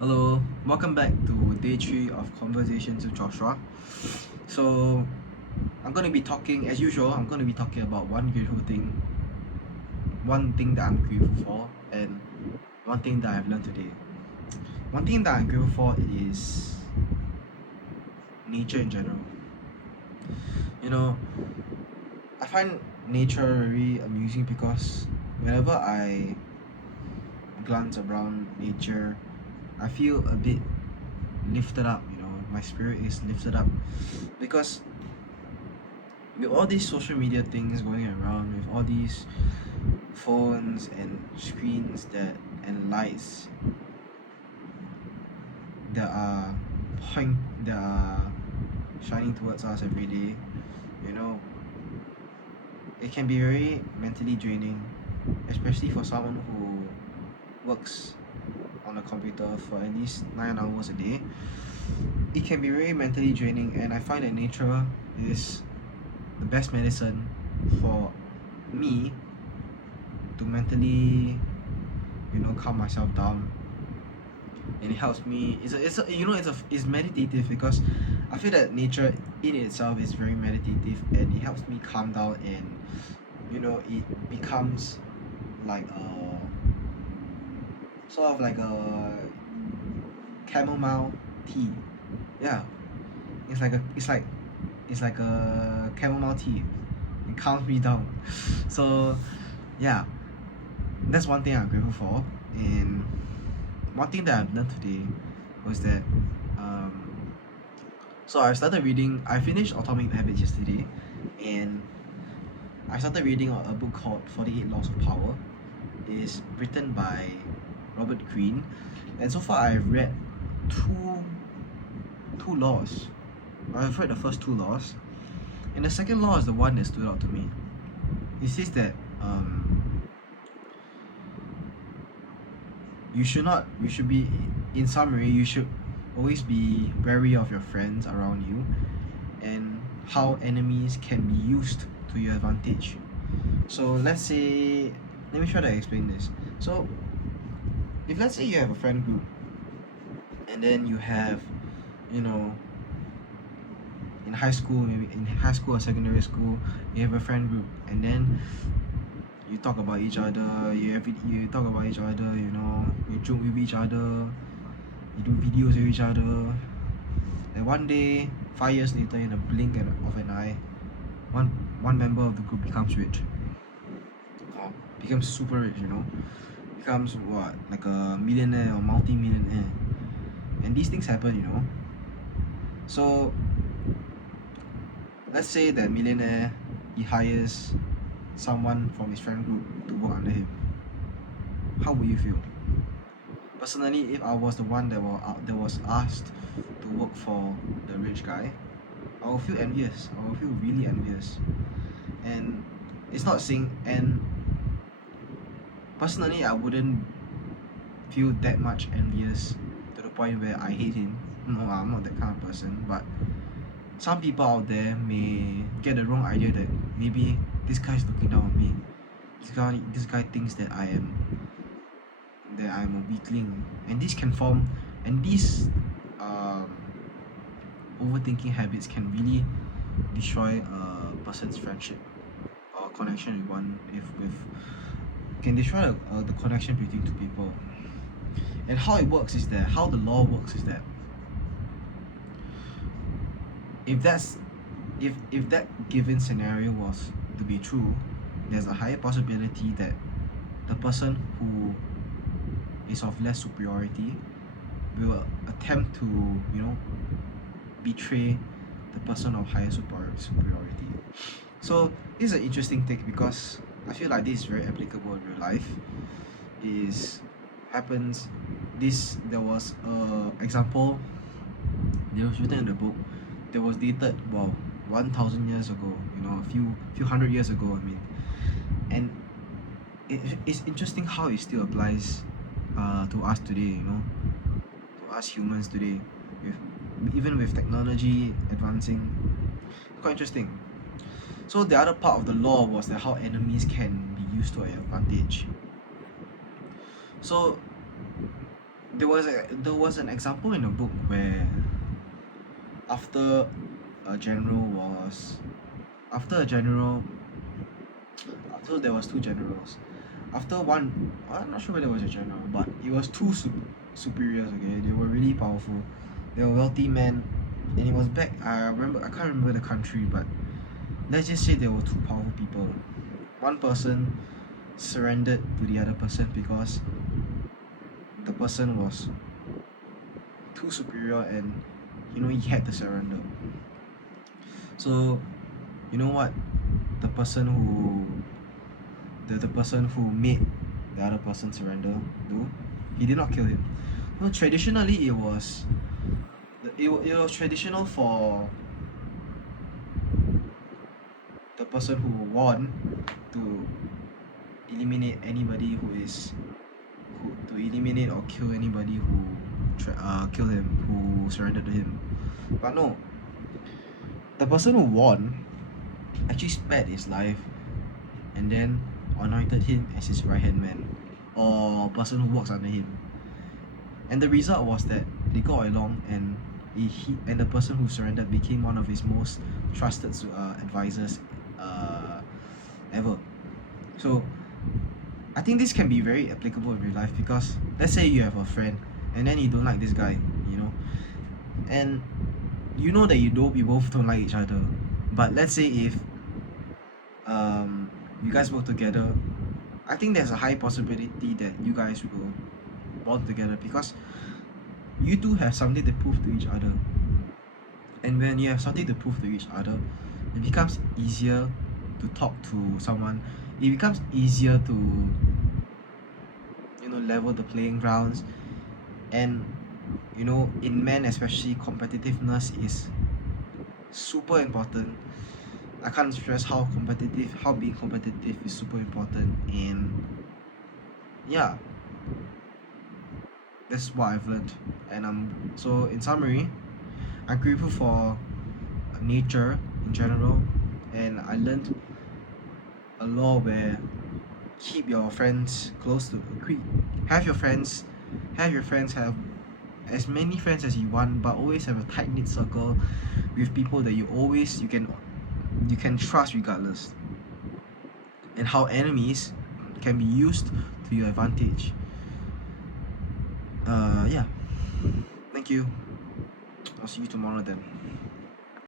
Hello, welcome back to day 3 of Conversations with Joshua. So, I'm going to be talking, as usual, I'm going to be talking about one thing that I'm grateful for, and one thing that I've learned today. One thing that I'm grateful for is nature in general. You know, I find nature very amusing because whenever I glance around nature, I feel a bit lifted up, my spirit is lifted up because with all these social media things going around, with all these phones and screens and lights that are that are shining towards us every day, you know, it can be very mentally draining, especially for someone who works on a computer for at least 9 hours a day. It can be very mentally draining, and I find that nature is the best medicine for me to mentally, calm myself down. And it helps me. It's meditative because I feel that nature in itself is very meditative, and it helps me calm down, and it becomes like a sort of like a chamomile tea. Yeah, it's like a chamomile tea. It calms me down. So yeah, that's one thing I'm grateful for. And one thing that I've learned today was that um, so I finished Atomic Habits yesterday, and I started reading a book called 48 Laws of Power. It's written by Robert Greene, and so far I've read two two laws. I've read the first two laws, and the second law is the one that stood out to me. It says that you should be, in summary, you should always be wary of your friends around you and how enemies can be used to your advantage. So let me try to explain this. So if let's say you have a friend group, and then you have, you know, maybe in high school or secondary school, you have a friend group, and then you talk about each other, you talk about each other, you joke with each other, you do videos with each other, and one day, 5 years later, in a blink of an eye, one member of the group becomes rich, or becomes super rich, becomes what, like a millionaire or multi-millionaire, and these things happen. So let's say that millionaire, he hires someone from his friend group to work under him. How would you feel? Personally, if I was the one that was asked to work for the rich guy, I will feel envious. I will feel really envious. And it's not saying, and personally, I wouldn't feel that much envious to the point where I hate him. No, I'm not that kind of person. But some people out there may get the wrong idea that maybe this guy is looking down on me. This guy thinks that I'm a weakling, and this can form, and these um, overthinking habits can really destroy a person's friendship or connection with one if with can destroy the connection between two people. And how the law works is that if that's if that given scenario was to be true, there's a higher possibility that the person who is of less superiority will attempt to, betray the person of higher superiority. So this is an interesting take because I feel like this is very applicable in real life. Is happens this There was a example that was written in the book that was dated 1,000 years ago, a few hundred years ago, I mean. And it's interesting how it still applies to us today, to us humans today, even with technology advancing. Quite interesting. So the other part of the law was that how enemies can be used to an advantage. So there was an example in a book where after a general was after a general so there was two generals. After one, I'm not sure whether it was a general, but it was two superiors. Okay, they were really powerful. They were wealthy men, and it was back. I can't remember the country, but let's just say there were two powerful people. One person surrendered to the other person because the person was too superior, and he had to surrender. So you know what the person who the person who made the other person surrender do? He did not kill him. Traditionally it was traditional for the person who won to eliminate anybody to eliminate or kill anybody who killed him, who surrendered to him. But no, the person who won actually spared his life and then anointed him as his right hand man, or person who works under him. And the result was that they got along, and the person who surrendered became one of his most trusted advisors ever. So I think this can be very applicable in real life, because let's say you have a friend and then you don't like this guy, and that you both don't like each other. But let's say if you guys work together, I think there's a high possibility that you guys will bond together, because you two have something to prove to each other. And when you have something to prove to each other, it becomes easier to talk to someone. It becomes easier to level the playing grounds. And in men especially, competitiveness is super important. I can't stress how being competitive is super important. And yeah, that's what I've learned. And so in summary, I'm grateful for nature in general, and I learned a law where keep your friends close to have your friends have as many friends as you want, but always have a tight knit circle with people that you can trust regardless, and how enemies can be used to your advantage. Yeah, thank you. I'll see you tomorrow then.